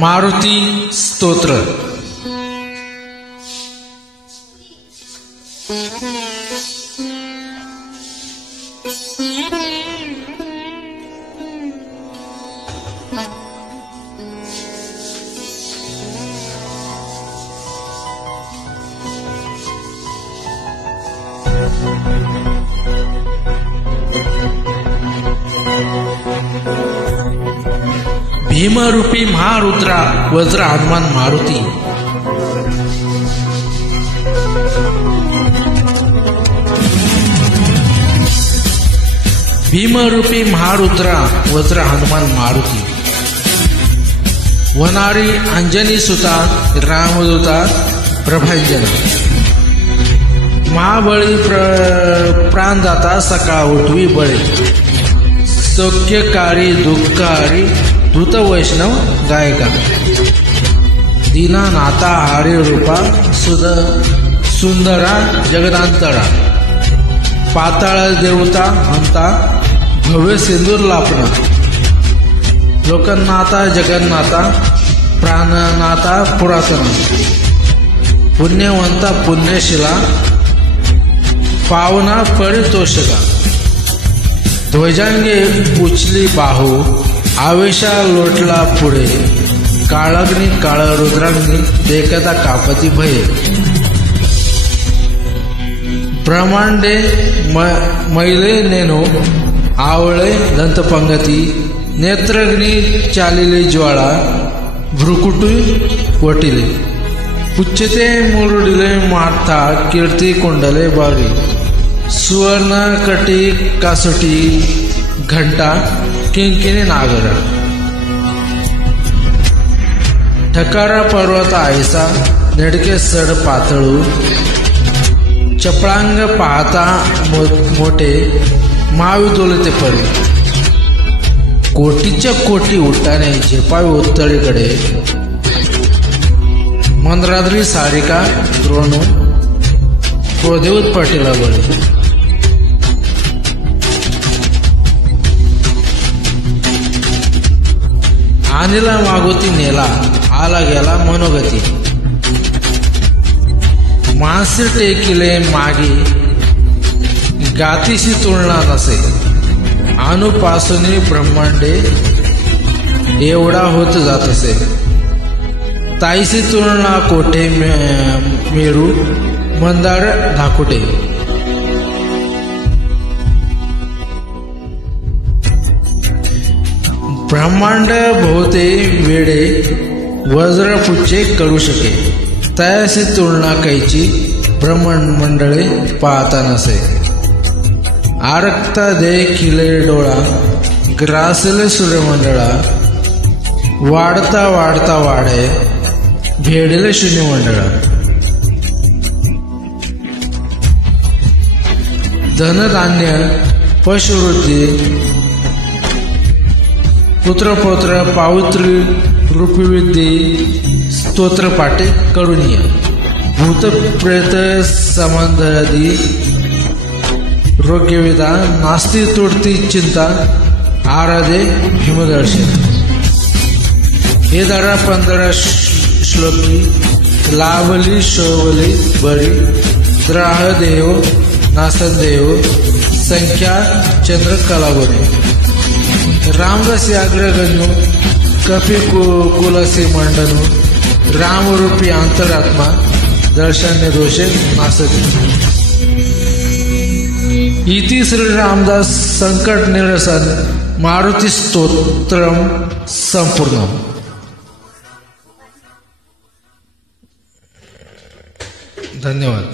मारुती स्तोत्र। भीमरूपी महारुद्रा वज्र हनुमान मारुती। भीमरूपी महारुद्रा वज्र हनुमान मारुती। वनारी अंजनी सुता रामदूता प्रभंजन। महाबळी प्राणदाता सका उठवी बळे। सौख्यकारी दुःखकारी दूत वैष्णव गायका। दीनानाथा हरी रूपा सुंदरा जगदांतरा। पाताळ देवता हंता भव्य सिंदूर लापना। लोकनाथा जगन्नाथा प्राणनाथा पुरातन। पुण्यवंता पुण्यशिला पावना परितोषका। ध्वजांगे उचली बाहू आवेशा लोटला पुढे। काळाग्नी काळ रुद्राग्नी देखता कापती भये। ब्रह्मांडे मैले नेनो आवळे दंतपंगती। नेत्रग्नी चालिले ज्वाळा भ्रुकुटी वटिले। उच्चते मुरडिले मार्था कीर्ती कुंडले बारी। सुवर्ण कटी कासटी घंटा किंकिणी नागरा। ठकारा पर्वत आयसा नेडके सड पातळू। चपळांग पाहता मोठे मावी दोलते पडे। कोटीच्या कोटी उठाने झेपावी उत्तरेकडे। मंद्राद्री सारिका द्रोण क्रोधेवत पाटीला बळे। आनीला मागोती नेला आला गेला मनोगती। मानसी टेकिले मागे गातीशी तुलना नसे। अनुपासून ब्रह्मांडे एवढा होत जात असे। ताईशी तुलना कोठे मेरू मंदार ढाकुटे। ब्रह्मांड भोवते वेडे वज्रपुच्छे करू शके। तयासी तुलना कैची ब्रह्मंडळे पाहता नसे। आरक्ता दे खिले डोळा ग्रासले सूर्यमंडळा। वाढता वाढता वाढे भेडले शून्यमंडळा। धनधान्य पशुवृद्धी पुत्रपौत्र पावित्री रूपविद्ये स्तोत्र पाठे करुणीय। भूत प्रेत संबंधी रोग्यविदा नास्ती तुडती चिंता। आराधे भीमदर्शन। हे 15 श्लोकी लावली शोभली बळी। द्राह देव नासदेव संख्या चंद्र कलागोने। रामदास अग्रगण्यू कपि कुलसी मंडनु। रामरूपी अंतरात्मा दर्शन दोषे नासती। इति श्री रामदास संकट निरसन मारुती स्तोत्रम संपूर्ण। धन्यवाद।